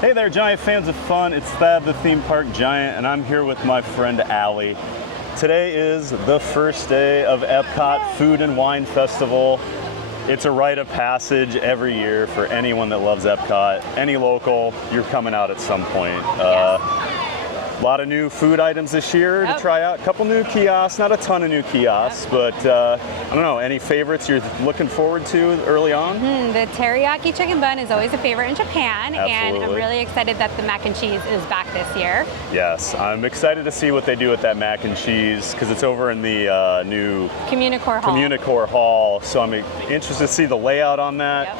Hey there, Giant fans of fun. It's Thad, the theme park giant, and I'm here with my friend Allie. Today is the first day of EPCOT Food and Wine Festival. It's a rite of passage every year for anyone that loves EPCOT. Any local, you're coming out at some point. A lot of new food items this year to try out. A couple new kiosks, not a ton of new kiosks, but I don't know, any favorites you're looking forward to early on? The teriyaki chicken bun is always a favorite in Japan, and I'm really excited that the mac and cheese is back this year. Yes, I'm excited to see what they do with that mac and cheese because it's over in the new Communicore Hall. So I'm interested to see the layout on that.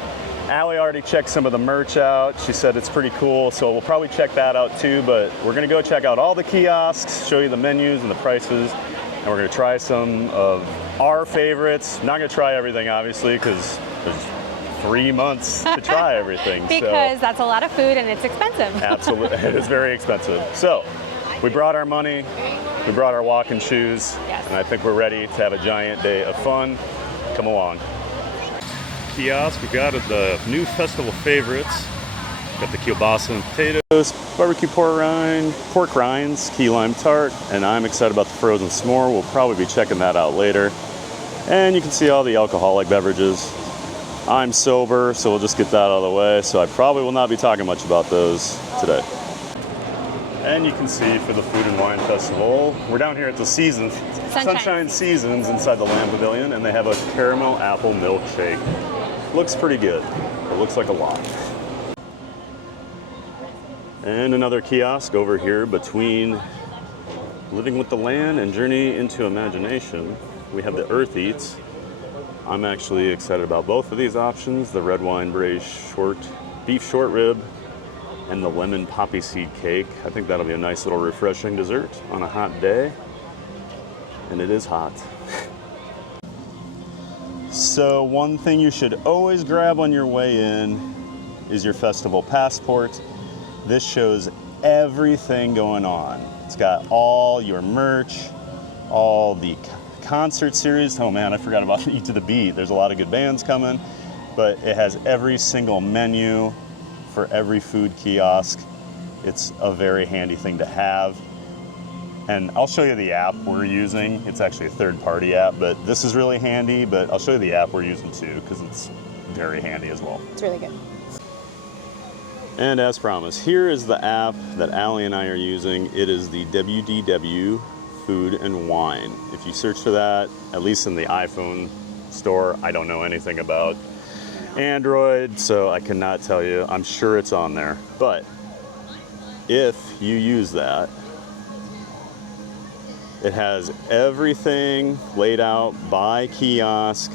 Allie already checked some of the merch out. She said it's pretty cool, so we'll probably check that out too, but we're gonna go check out all the kiosks, show you the menus and the prices, and we're gonna try some of our favorites. Not gonna try everything, obviously, because there's 3 months to try everything. Because that's a lot of food and it's expensive. Absolutely, it is very expensive. So, we brought our money, we brought our walking shoes, and I think we're ready to have a giant day of fun. Come along. Kiosk, we got the new festival favorites. Got the kielbasa and potatoes, barbecue pork rinds, key lime tart, and I'm excited about the frozen s'more. We'll probably be checking that out later. And you can see all the alcoholic beverages. I'm sober, so we'll just get that out of the way. So I probably will not be talking much about those today. And you can see for the Food and Wine Festival, we're down here at the Sunshine Seasons inside the Lamb Pavilion, and they have a caramel apple milkshake. Looks pretty good. It looks like a lot. And another kiosk over here between Living with the Land and Journey into Imagination. We have the Earth Eats. I'm actually excited about both of these options, the red wine braised beef short rib and the lemon poppy seed cake. I think that'll be a nice little refreshing dessert on a hot day. And it is hot. So one thing you should always grab on your way in is your festival passport. This shows everything going on. It's got all your merch, all the concert series. Oh man, I forgot about Eat to the Beat. There's a lot of good bands coming, but it has every single menu for every food kiosk. It's a very handy thing to have. And I'll show you the app we're using. It's actually a third-party app, but this is really handy, but I'll show you the app we're using too, because it's very handy as well. It's really good. And as promised, here is the app that Allie and I are using. It is the WDW Food and Wine. If you search for that, at least in the iPhone store, I don't know anything about Android, so I cannot tell you. I'm sure it's on there. But if you use that, it has everything laid out by kiosk.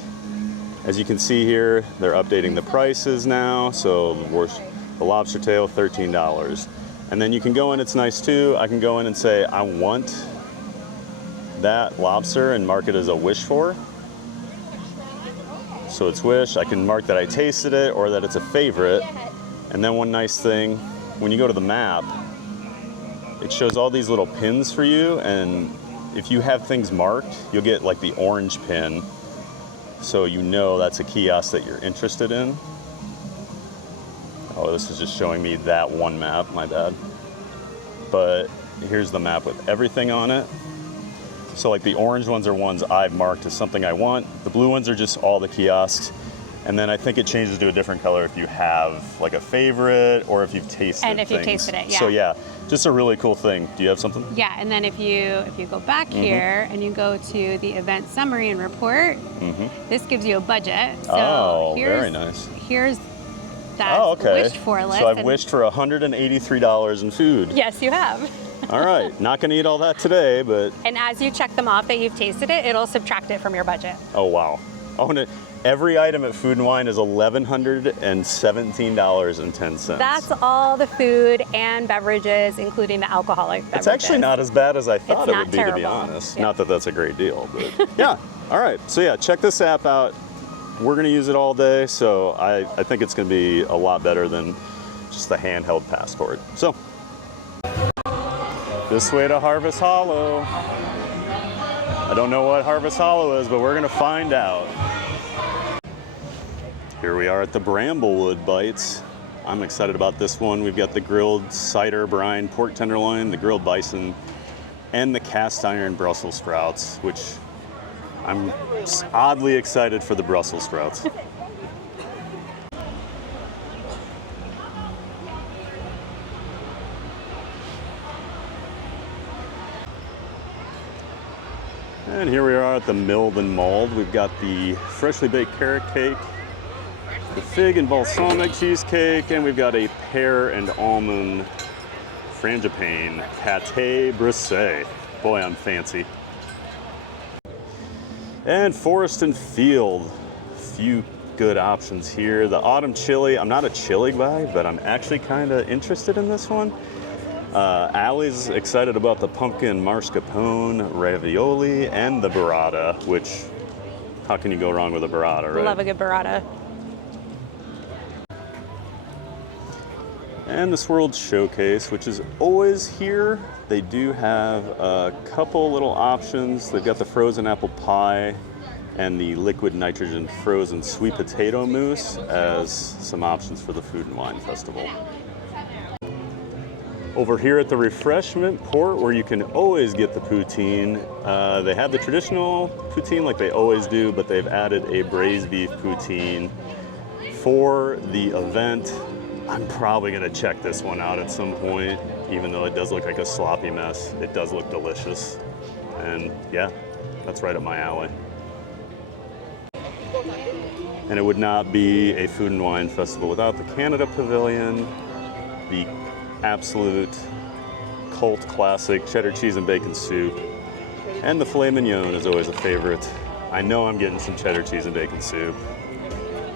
As you can see here, they're updating the prices now. So the lobster tail, $13. And then you can go in, it's nice too. I can go in and say, I want that lobster and mark it as a wish for. So it's wish, I can mark that I tasted it or that it's a favorite. And then one nice thing, when you go to the map, it shows all these little pins for you, and if you have things marked, you'll get like the orange pin, so you know that's a kiosk that you're interested in. Oh, this is just showing me that one map, my bad. But here's the map with everything on it. So like the orange ones are ones I've marked as something I want. The blue ones are just all the kiosks. And then I think it changes to a different color if you have like a favorite or if you've tasted And if you've tasted it, yeah. So yeah, just a really cool thing. Do you have something? Yeah, and then if you go back here and you go to the event summary and report, this gives you a budget. So very nice. Here's that wished for list. So I've wished for $183 in food. Yes, you have. All right, not gonna eat all that today, but. And as you check them off that you've tasted it, it'll subtract it from your budget. Oh wow. Every item at Food and Wine is $1,117.10. That's all the food and beverages, incling the alcoholic beverages. It's actually not as bad as I thought it would be, terrible. to be honest. Yeah. Not that that's a great deal, but yeah. All right, so yeah, check this app out. We're gonna use it all day, so I think it's gonna be a lot better than just the handheld passport. So, this way to Harvest Hollow. I don't know what Harvest Hollow is, but we're gonna find out. Here we are at the Bramblewood Bites. I'm excited about this one. We've got the grilled cider brine pork tenderloin, the grilled bison, and the cast iron Brussels sprouts, which I'm oddly excited for the Brussels sprouts. And here we are at the Milled and Mulled. We've got the freshly baked carrot cake, the fig and balsamic cheesecake, and we've got a pear and almond frangipane pâté brisée. Boy, I'm fancy. And Forest and Field, few good options here. The autumn chili, I'm not a chili guy, but I'm actually kind of interested in this one. Allie's excited about the pumpkin mascarpone ravioli and the burrata, which, how can you go wrong with a burrata, right? Love a good burrata. And the Swirled Showcase, which is always here. They do have a couple little options. They've got the frozen apple pie and the liquid nitrogen frozen sweet potato mousse as some options for the Food and Wine Festival. Over here at the refreshment port, where you can always get the poutine, they have the traditional poutine like they always do, but they've added a braised beef poutine for the event. I'm probably gonna check this one out at some point, even though it does look like a sloppy mess. It does look delicious. And yeah, that's right up my alley. And it would not be a Food and Wine Festival without the Canada Pavilion, the absolute cult classic cheddar cheese and bacon soup, and the filet mignon is always a favorite. I know I'm getting some cheddar cheese and bacon soup.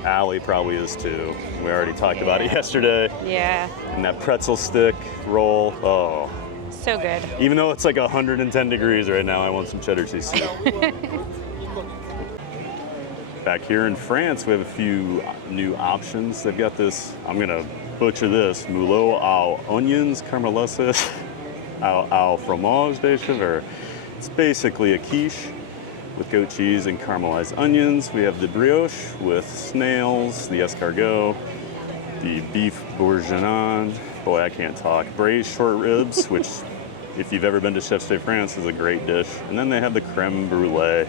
Allie probably is too. We already talked about it yesterday. Yeah. And that pretzel stick roll, oh. So good. Even though it's like 110 degrees right now, I want some cheddar cheese soup. Back here in France, we have a few new options. They've got this, I'm gonna butcher this, moulot aux onions caramelesses au fromage de chèvre. It's basically a quiche with goat cheese and caramelized onions. We have the brioche with snails, the escargot, the beef bourguignon, boy I can't talk, braised short ribs, which if you've ever been to Chefs de France is a great dish. And then they have the creme brulee.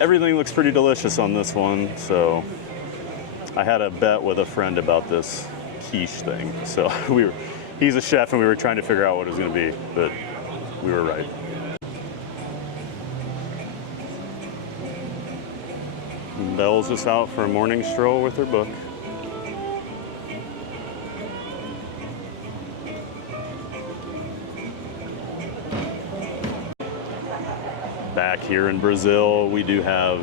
Everything looks pretty delicious on this one, so I had a bet with a friend about this quiche thing. So he's a chef and we were trying to figure out what it was gonna be, but we were right. Belle's just out for a morning stroll with her book. Back here in Brazil, we do have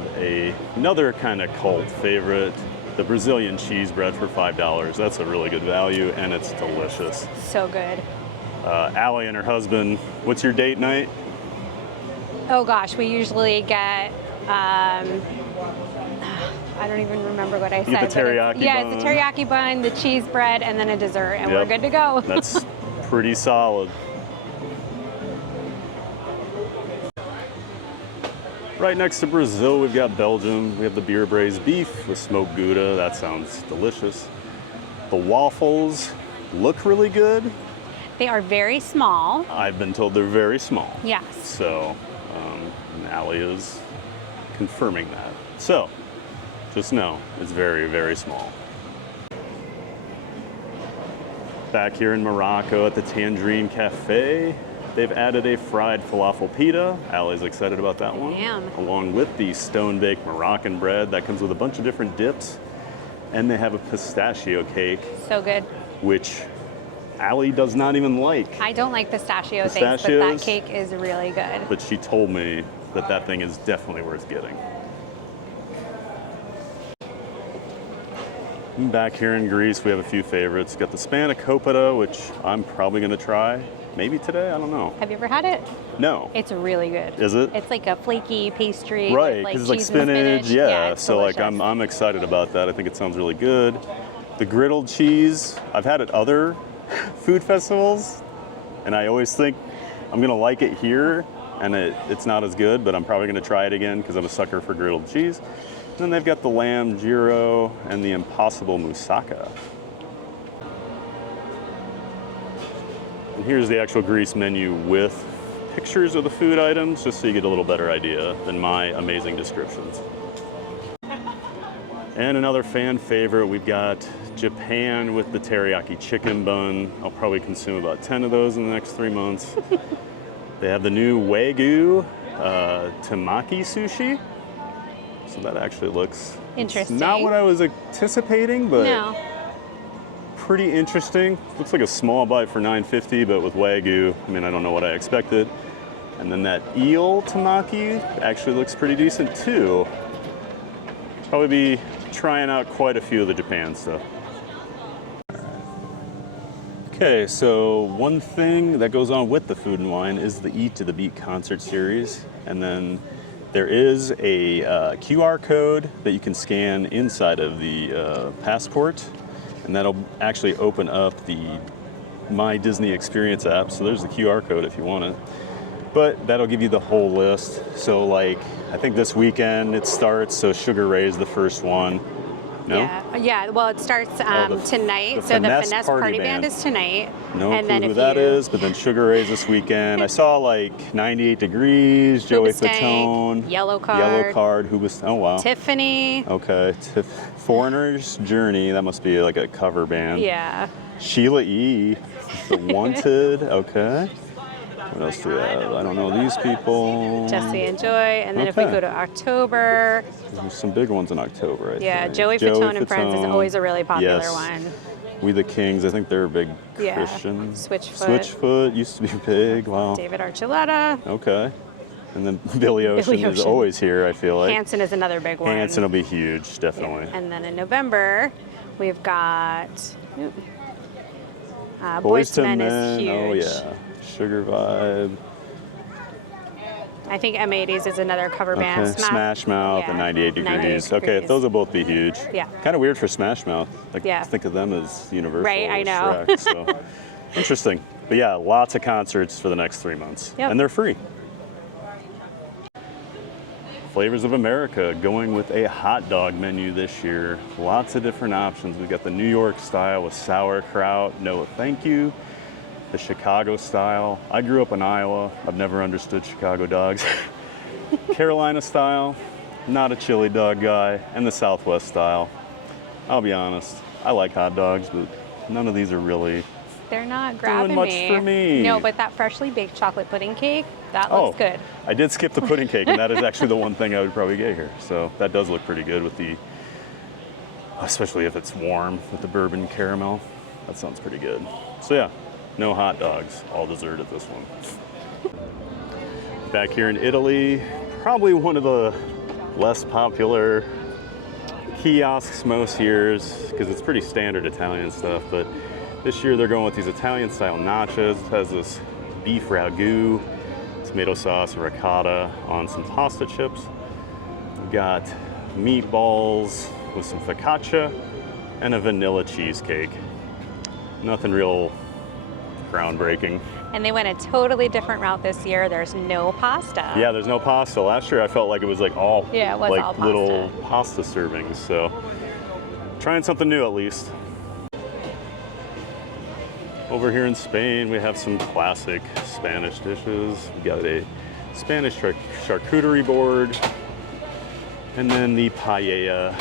another kind of cult favorite, the Brazilian cheese bread for $5. That's a really good value, and it's delicious. So good. Allie and her husband, what's your date night? Oh gosh, we usually get, I don't even remember what I said. You get the teriyaki bun. Yeah, it's a teriyaki bun, the cheese bread, and then a dessert, and we're good to go. That's pretty solid. Right next to Brazil, we've got Belgium. We have the beer braised beef with smoked Gouda. That sounds delicious. The waffles look really good. They are very small. I've been told they're very small. Yes. So, and Allie is confirming that. So, just know, it's very, very small. Back here in Morocco at the Tangerine Cafe, they've added a fried falafel pita. Allie's excited about that one. Damn. Along with the stone-baked Moroccan bread that comes with a bunch of different dips. And they have a pistachio cake. So good. Which Allie does not even like. I don't like pistachio things, but that cake is really good. But she told me that that thing is definitely worth getting. And back here in Greece, we have a few favorites. Got the spanakopita, which I'm probably gonna try. Maybe today, I don't know. Have you ever had it? No. It's really good. Is it? It's like a flaky pastry. Right, because it's like spinach. Yeah, it's so delicious. like I'm excited about that. I think it sounds really good. The griddled cheese, I've had at other food festivals, and I always think I'm gonna like it here, and it's not as good, but I'm probably gonna try it again because I'm a sucker for griddled cheese. And then they've got the lamb gyro and the impossible moussaka. And here's the actual Greece menu with pictures of the food items, just so you get a little better idea than my amazing descriptions. And another fan favorite, we've got Japan with the teriyaki chicken bun. I'll probably consume about 10 of those in the next 3 months. They have the new Wagyu temaki sushi. So that actually looks Interesting. not what I was anticipating, but No. pretty interesting. Looks like a small bite for $9.50, but with Wagyu, I mean, I don't know what I expected. And then that eel temaki actually looks pretty decent too. Probably be trying out quite a few of the Japan stuff. Okay, so one thing that goes on with the Food and Wine is the Eat to the Beat concert series. And then there is a QR code that you can scan inside of the passport, and that'll actually open up the My Disney Experience app. So there's the QR code if you want it. But that'll give you the whole list. So like, I think this weekend it starts, so Sugar Ray's the first one. No? Yeah. Well, it starts tonight. So the Finesse Party Band is tonight. No clue who that is, but then Sugar Ray's this weekend. I saw like 98 Degrees, Joey Fatone, Yellow Card, oh wow. Tiffany. Okay, Foreigner's Journey, that must be like a cover band. Yeah. Sheila E., The Wanted, okay. What else do we have? I don't know these people. Jesse and Joy. And then if we go to October. There's some big ones in October, I think. Joey Fatone and Friends is always a really popular one. We the Kings, I think they're a big Christian. Switchfoot used to be big, wow. David Archuleta. Okay. And then Billy Ocean is always here, I feel like. Hanson is another big one. Hanson will be huge, definitely. Yeah. And then in November, we've got Boys to Men is huge. Oh yeah. Sugar Vibe. I think M80s is another cover band. Smash Mouth and 98 Degrees. Okay, those will both be huge. Yeah. Kind of weird for Smash Mouth. Think of them as Universal. Right, I know. Shrek, so. Interesting. But yeah, lots of concerts for the next 3 months. Yep. And they're free. Flavors of America going with a hot dog menu this year. Lots of different options. We've got the New York style with sauerkraut, no thank you. The Chicago style. I grew up in Iowa. I've never understood Chicago dogs. Carolina style, not a chili dog guy. And the Southwest style. I'll be honest, I like hot dogs, but none of these are really They're not grabbing doing much for me. No, but that freshly baked chocolate pudding cake, that looks good. I did skip the pudding cake, and that is actually the one thing I would probably get here. So that does look pretty good with the, especially if it's warm with the bourbon caramel. That sounds pretty good. So yeah. No hot dogs, all dessert at this one. Back here in Italy, probably one of the less popular kiosks most years, because it's pretty standard Italian stuff, but this year they're going with these Italian style nachos. It has this beef ragu, tomato sauce, ricotta on some pasta chips. We've got meatballs with some focaccia and a vanilla cheesecake. Nothing real groundbreaking. And they went a totally different route this year. There's no pasta. Yeah, there's no pasta. Last year I felt like it was like all all little pasta servings. So trying something new at least. Over here in Spain, we have some classic Spanish dishes. We got a Spanish charcuterie board, and then the paella.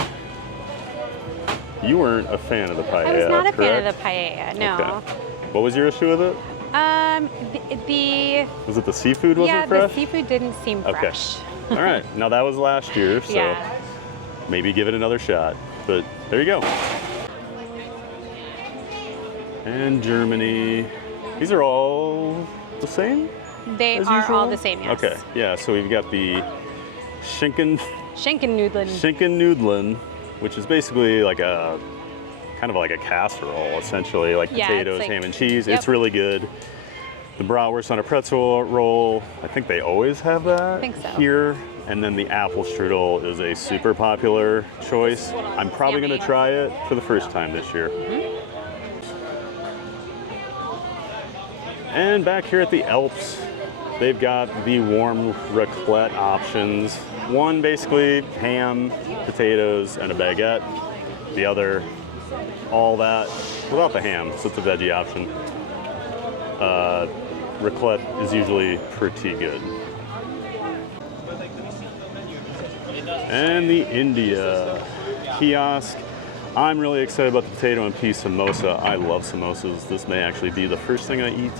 You weren't a fan of the paella, I was not a correct? fan of the paella, no. Okay. What was your issue with it? Was it the seafood wasn't fresh? The seafood didn't seem fresh. All right. Now that was last year, so maybe give it another shot. But there you go. And Germany. These are all the same? They are usual? all the same, yes. Okay. Yeah, so we've got the Schinkennudeln, which is basically like a kind of like a casserole, essentially, like potatoes, ham and cheese. It's really good. The bratwurst on a pretzel roll, I think they always have that here. And then the apple strudel is a super popular choice. I'm probably going to try it for the first time this year. And back here at the Alps, they've got the warm raclette options. One basically ham, potatoes, and a baguette. The other, all that without the ham, so it's a veggie option. raclette is usually pretty good. And the India kiosk. I'm really excited about the potato and pea samosa. I love samosas. This may actually be the first thing I eat.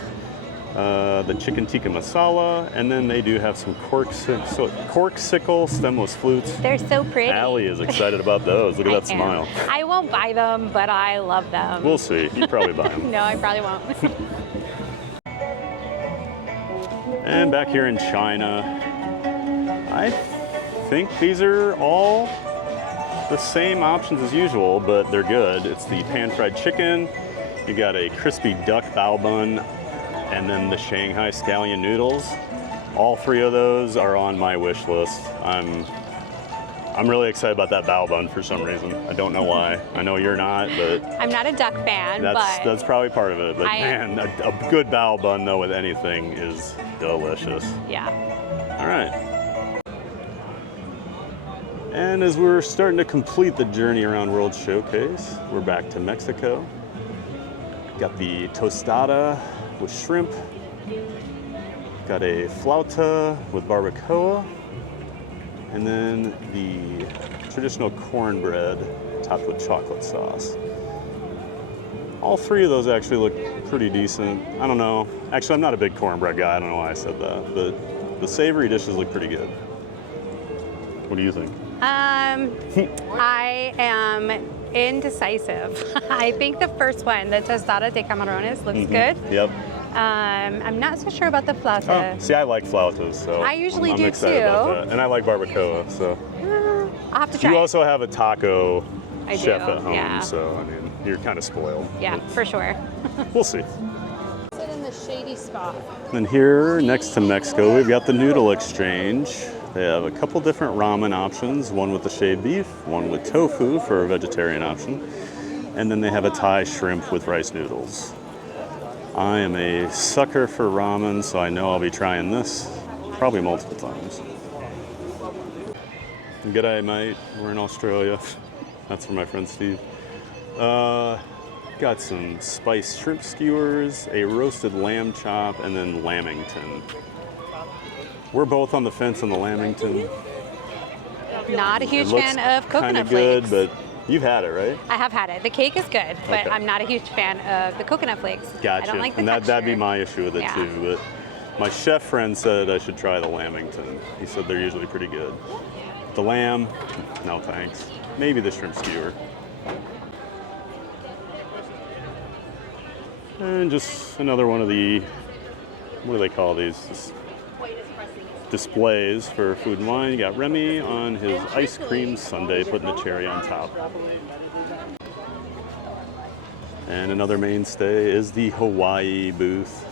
The chicken tikka masala, and then they do have some corksicle stemless flutes. They're so pretty. Allie is excited about those. Look at that smile. I won't buy them, but I love them. We'll see. You probably buy them. No, I probably won't. And back here in China, I think these are all the same options as usual, but they're good. It's the pan-fried chicken. You got a crispy duck bao bun, and then the Shanghai scallion noodles. All three of those are on my wish list. I'm really excited about that bao bun for some reason. I don't know why. I know you're not, but I'm not a duck fan, that's probably part of it. But man, a good bao bun though with anything is delicious. Yeah. All right. And as we're starting to complete the journey around World Showcase, we're back to Mexico. Got the tostada with shrimp. Got a flauta with barbacoa. And then the traditional cornbread topped with chocolate sauce. All three of those actually look pretty decent. I don't know. Actually, I'm not a big cornbread guy. I don't know why I said that. But the savory dishes look pretty good. What do you think? I am indecisive. I think the first one, the tostada de camarones, looks good. Yep. I'm not so sure about the flauta. Oh, see, I like flautas, so I usually I'm do excited too. about that. And I like barbacoa, so. I'll have to try. You also have a taco chef do, at home, yeah. so I mean, you're kind of spoiled. Yeah, for sure. We'll see. Sit in the shady spot. And here, next to Mexico, we've got the noodle exchange. They have a couple different ramen options, one with the shaved beef, one with tofu for a vegetarian option, and then they have a Thai shrimp with rice noodles. I am a sucker for ramen, so I know I'll be trying this probably multiple times. G'day, mate. We're in Australia. That's for my friend Steve. Got some spiced shrimp skewers, a roasted lamb chop, and then lamington. We're both on the fence on the lamington. Not a huge fan of coconut flakes. flakes. But you've had it, right? I have had it. The cake is good, but Okay. I'm not a huge fan of the coconut flakes. Gotcha. I don't like the and texture. that'd be my issue with it too. But my chef friend said I should try the lamington. He said they're usually pretty good. The lamb, no thanks. Maybe the shrimp skewer. And just another one of the, what do they call these? Displays for food and wine. You got Remy on his ice cream sundae, putting the cherry on top. And another mainstay is the Hawaii booth.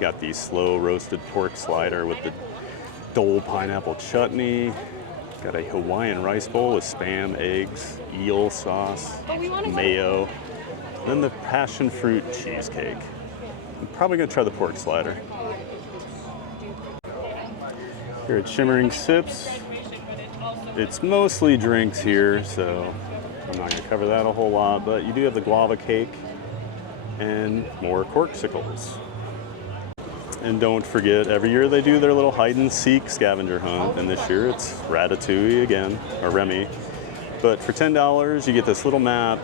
Got the slow roasted pork slider with the Dole pineapple chutney. Got a Hawaiian rice bowl with Spam, eggs, eel sauce, mayo. Then the passion fruit cheesecake. I'm probably gonna try the pork slider. Here at Shimmering Sips, it's mostly drinks here, so I'm not gonna cover that a whole lot, but you do have the guava cake and more corksicles. And don't forget, every year they do their little hide and seek scavenger hunt, and this year it's Ratatouille again, or Remy. But for $10, you get this little map.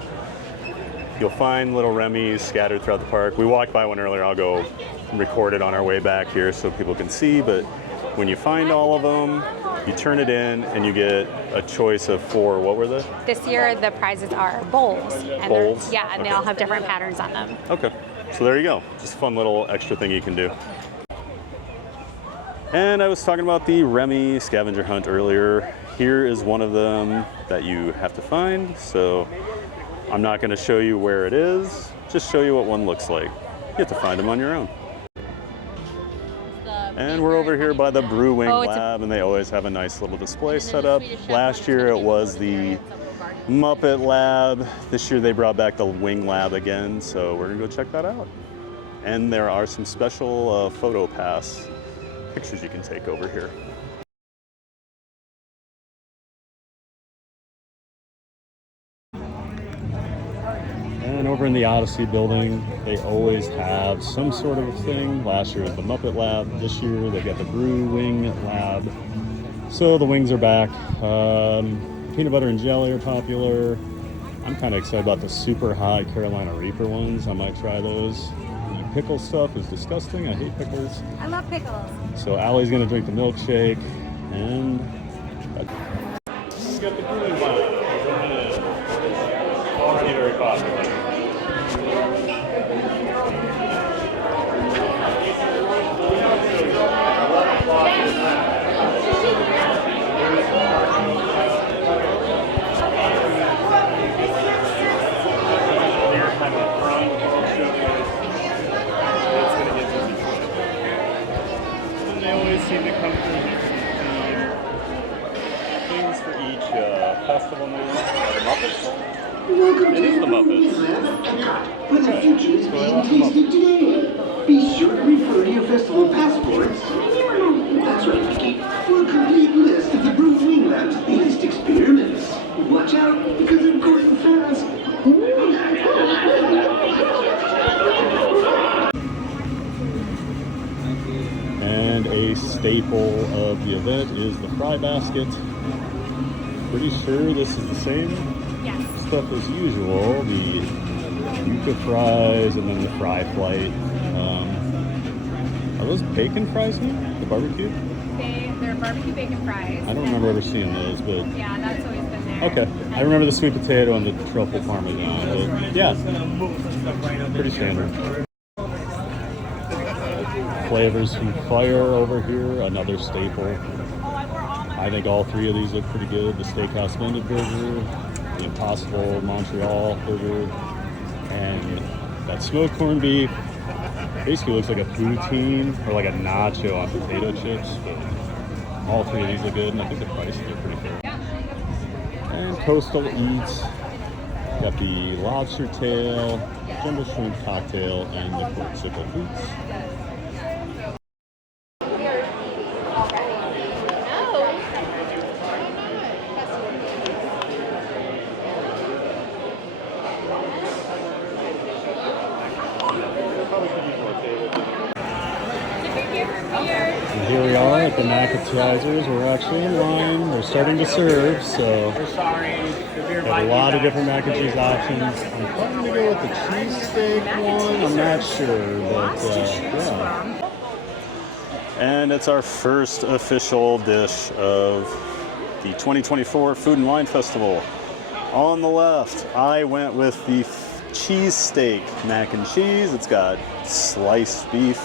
You'll find little Remy's scattered throughout the park. We walked by one earlier. I'll go record it on our way back here so people can see, but when you find all of them, you turn it in and you get a choice of 4, what were they? This year the prizes are bowls. And Bowls? Yeah, and they all have different patterns on them. Okay, so there you go. Just a fun little extra thing you can do. And I was talking about the Remy scavenger hunt earlier. Here is one of them that you have to find. So I'm not gonna show you where it is, just show you what one looks like. You have to find them on your own. And we're over here by the Brewing Lab, and they always have a nice little display set up. Last year it was the Muppet Lab. This year they brought back the Wing Lab again, so we're gonna go check that out. And there are some special photo pass pictures you can take over here. And over in the the Odyssey building, they always have some sort of a thing. Last year was the Muppet Lab. This year they've got the Brew Wing Lab. So the wings are back. Peanut butter and jelly are popular. I'm kind of excited about the super high Carolina Reaper ones. I might try those. The pickle stuff is disgusting. I hate pickles. I love pickles. So Allie's gonna drink the milkshake, and got the brewing wine. Already very popular. They always seem to come through things for each festival now. The Muppets? Welcome It is the Muppets. EPCOT, where the future is being tasted today. Be sure to refer to your festival passports. That's right, Mickey. For a complete list of the Brew Wing Lab's latest experiments. Watch out, because they're going fast. And a staple of the event is the fry basket. Pretty sure this is the same stuff as usual. The yuca fries and then the fry flight. Are those bacon fries here? The barbecue? They're barbecue bacon fries. I don't remember ever seeing those, but Yeah, that's always been there. okay. I remember the sweet potato and the truffle parmesan, but yeah, pretty standard. Flavors from Fire over here, another staple. I think all three of these look pretty good. The Steakhouse Blended Burger, the Impossible Montreal Burger, and that smoked corned beef. Basically looks like a poutine or like a nacho on potato chips, but all three of these look good, and I think the prices are pretty fair. And Coastal Eats, got the lobster tail, jumbo shrimp cocktail, and the corksicle boots. And here we are at the Macatizers. We're actually in line. They're starting to serve, so we have a lot of different mac and cheese options. I'm probably going to go with the cheesesteak one. I'm not sure, but yeah. And it's our first official dish of the 2024 Food and Wine Festival. On the left, I went with the cheesesteak mac and cheese. It's got sliced beef,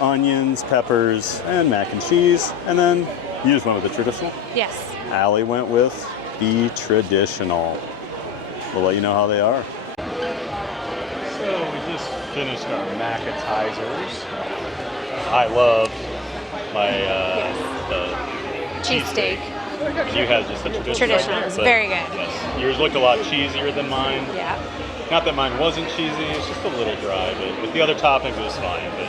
onions, peppers, and mac and cheese. And then you just went with the traditional? Yes. Allie went with the traditional. We'll let you know how they are. So we just finished our Macatizers. I love my Cheesesteak. You had just a traditional. Traditional. It's very good. Yes. Yours looked a lot cheesier than mine. Yeah. Not that mine wasn't cheesy, it's just a little dry, but with the other toppings it was fine. But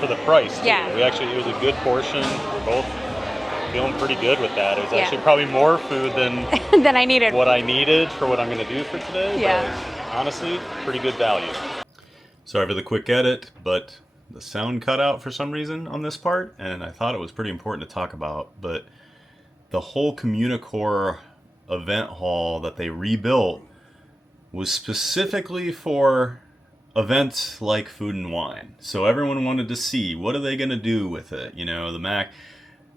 for the price, too, Yeah. it was a good portion. We're both feeling pretty good with that. It was Yeah. actually probably more food than Than I needed. what I needed for what I'm going to do for today. Yeah. But honestly, pretty good value. Sorry for the quick edit, but the sound cut out for some reason on this part, and I thought it was pretty important to talk about. But the whole Communicore event hall that they rebuilt was specifically for events like Food and Wine. So everyone wanted to see, what are they going to do with it? You know, the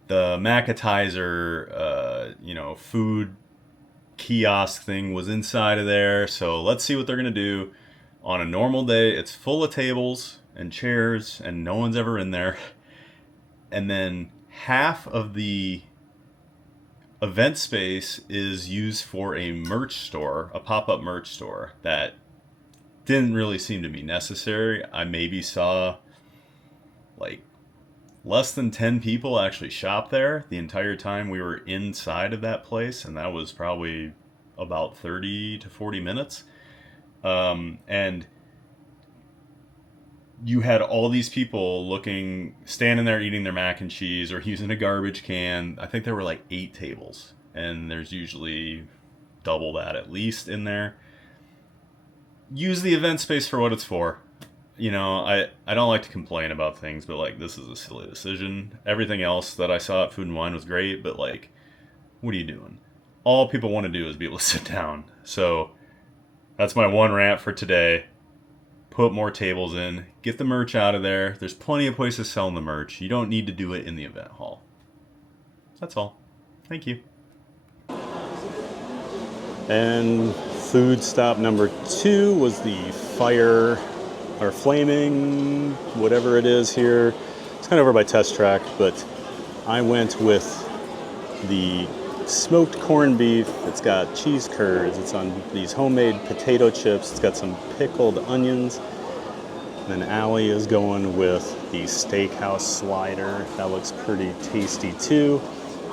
Macatizer, food kiosk thing was inside of there. So let's see what they're going to do. On a normal day, it's full of tables and chairs and no one's ever in there. And then half of the event space is used for a merch store, a pop-up merch store that didn't really seem to be necessary. I maybe saw like less than 10 people actually shop there the entire time we were inside of that place, and that was probably about 30 to 40 minutes. And you had all these people standing there eating their mac and cheese or using a garbage can. I think there were like 8 tables, and there's usually double that at least in there. use the event space for what it's for. You know, I don't like to complain about things, but like this is a silly decision. Everything else that I saw at Food and Wine was great, but like, what are you doing? All people want to do is be able to sit down. So that's my one rant for today. Put more tables in, get the merch out of there. There's plenty of places selling the merch. You don't need to do it in the event hall. That's all. Thank you. And food stop number 2 was the fire or flaming, whatever it is here. It's kind of over by Test Track, but I went with the smoked corned beef. It's got cheese curds. It's on these homemade potato chips. It's got some pickled onions. And then Allie is going with the steakhouse slider. That looks pretty tasty too.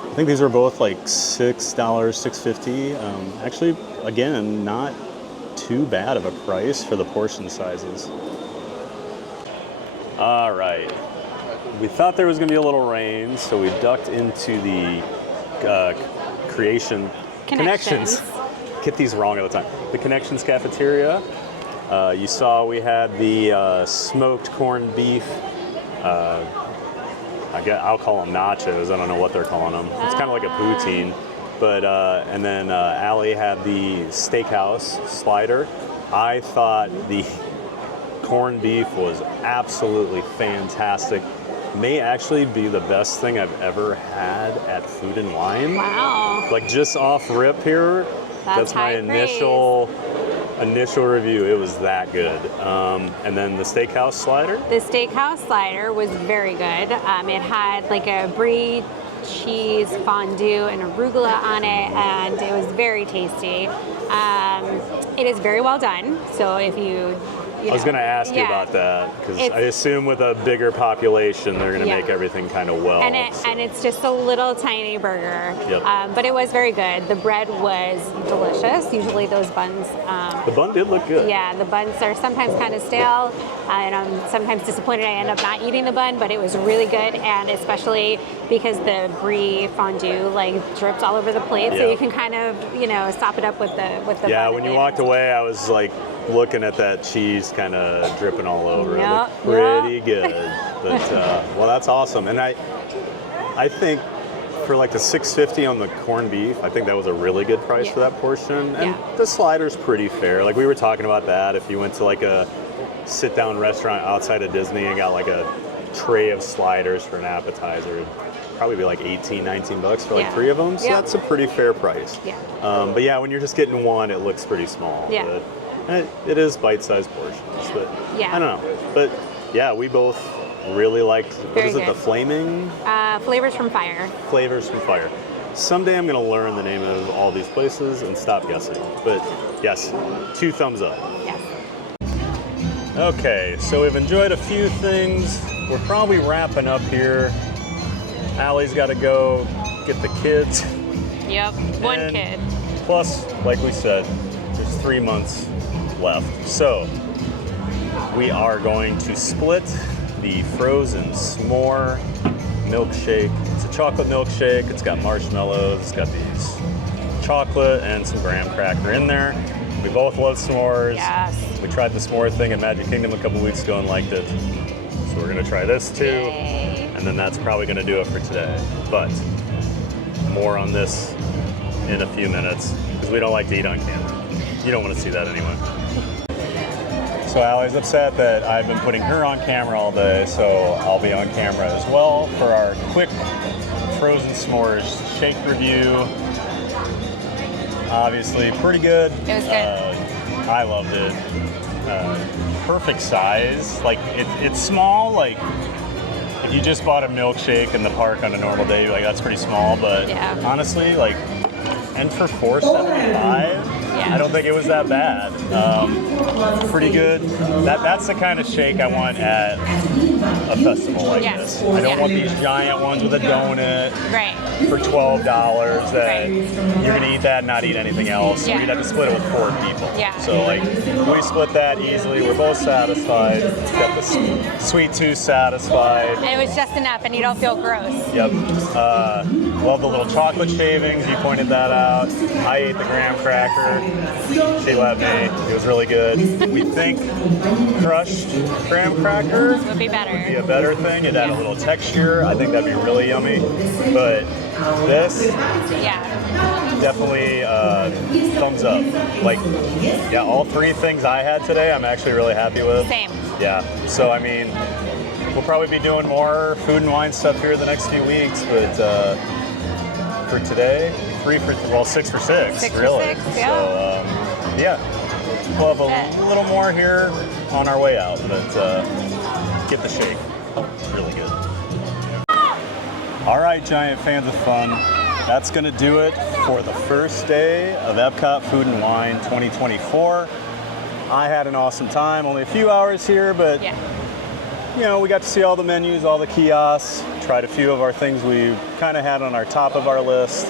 I think these were both like $6, $6.50. Actually, again, not too bad of a price for the portion sizes. All right. We thought there was going to be a little rain, so we ducked into the Connections. Get these wrong all the time. The Connections cafeteria. You saw we had the smoked corned beef. I'll call them nachos. I don't know what they're calling them. It's kind of like a poutine. But and then Allie had the steakhouse slider. I thought the corned beef was absolutely fantastic. May actually be the best thing I've ever had at Food and Wine. Wow. Like just off rip here, that's my initial review. It was that good. And then the steakhouse slider? The steakhouse slider was very good. It had like a brie cheese fondue and arugula on it, and it was very tasty. It is very well done. So if you I was going to ask you about that, because I assume with a bigger population, they're going to make everything kind of well. And it's just a little tiny burger. Yep. But it was very good. The bread was delicious. Usually those buns... the bun did look good. Yeah, the buns are sometimes kind of stale, and I'm sometimes disappointed I end up not eating the bun, but it was really good, and especially because the brie fondue like dripped all over the plate, so you can kind of, sop it up with the Yeah, bun when you walked away, I was like looking at that cheese kind of dripping all over. It looked pretty good. But well, that's awesome. And I think for like the $6.50 on the corned beef, I think that was a really good price for that portion. And the slider's pretty fair. Like we were talking about that. If you went to like a sit-down restaurant outside of Disney and got like a tray of sliders for an appetizer, it'd probably be like $18, $19 for like 3 of them. So that's a pretty fair price. But yeah, when you're just getting one, it looks pretty small. But it is bite-sized portions. But I don't know. But yeah, we both really liked, what is it, the flaming? Flavors from Fire. Flavors from Fire. Someday I'm going to learn the name of all these places and stop guessing. But yes, 2 thumbs up. Yes. Okay, so we've enjoyed a few things. We're probably wrapping up here. Allie's got to go get the kids. Yep, one kid. Plus, like we said, there's 3 months left. So we are going to split the frozen s'more milkshake. It's a chocolate milkshake. It's got marshmallows. It's got these chocolate and some graham cracker in there. We both love s'mores. Yes. We tried the s'more thing at Magic Kingdom a couple weeks ago and liked it. So we're gonna try this too. Yay. And then that's probably gonna do it for today. But more on this in a few minutes, because we don't like to eat on camera. You don't want to see that anyway. So Allie's upset that I've been putting her on camera all day, so I'll be on camera as well for our quick frozen s'mores shake review. Obviously pretty good. It was good. I loved it. Perfect size. Like it's small. Like if you just bought a milkshake in the park on a normal day, like that's pretty small. But honestly, like, and for $4.75. I don't think it was that bad. Pretty good. That's the kind of shake I want at a festival like this. I don't want these giant ones with a donut for $12 that you're going to eat that and not eat anything else. Or you'd have to split it with 4 people. So like we split that easily. We're both satisfied. Got the sweet tooth satisfied. And it was just enough and you don't feel gross. Yep. Love the little chocolate shavings. You pointed that out. I ate the graham cracker. She let me. It was really good. We think crushed graham cracker Would be better. would be a better thing. It had a little texture. I think that'd be really yummy. But this, Yeah. definitely thumbs up. Like, yeah, all three things I had today, I'm actually really happy with. Same. Yeah. So I mean, we'll probably be doing more food and wine stuff here the next few weeks, but for today, 6 for 6, 6 for really. 6, yeah. So yeah, we'll have a little more here on our way out, but get the shake. It's really good. All right, giant fans of fun. That's going to do it for the first day of EPCOT Food and Wine 2024. I had an awesome time. Only a few hours here, but Yeah. you know, we got to see all the menus, all the kiosks, tried a few of our things we kind of had on our top of our list.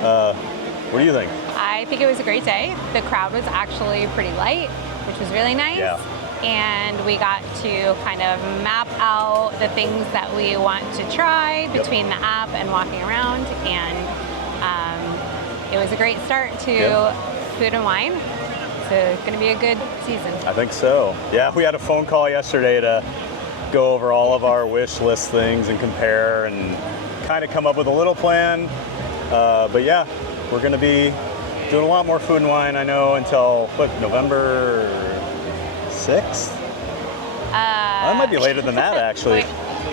What do you think? I think it was a great day. The crowd was actually pretty light, which was really nice. Yeah. And we got to kind of map out the things that we want to try between the app and walking around. And it was a great start to food and wine. So it's going to be a good season. I think so. Yeah, we had a phone call yesterday to go over all of our wish list things and compare and kind of come up with a little plan. But yeah, we're going to be doing a lot more food and wine, I know, until, November 6th? That might be later than that, actually. Wait,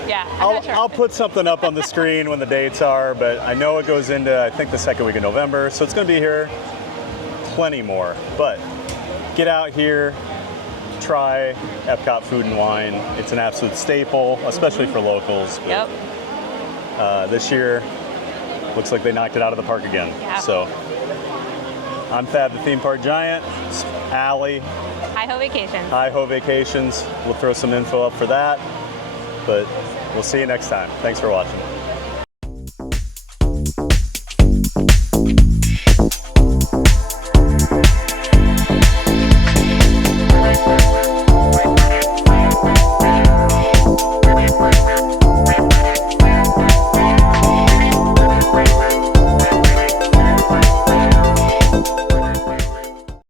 yeah, I'm not sure. I'll put something up on the screen when the dates are, but I know it goes into, I think, the second week of November, so it's going to be here plenty more. But get out here, try EPCOT Food and Wine. It's an absolute staple, especially for locals. But, Yep. this year, looks like they knocked it out of the park again. Yeah. So, I'm Thad, the theme park giant. It's Allie, Hi-Ho Vacations. Hi-Ho Vacations. We'll throw some info up for that, but we'll see you next time. Thanks for watching.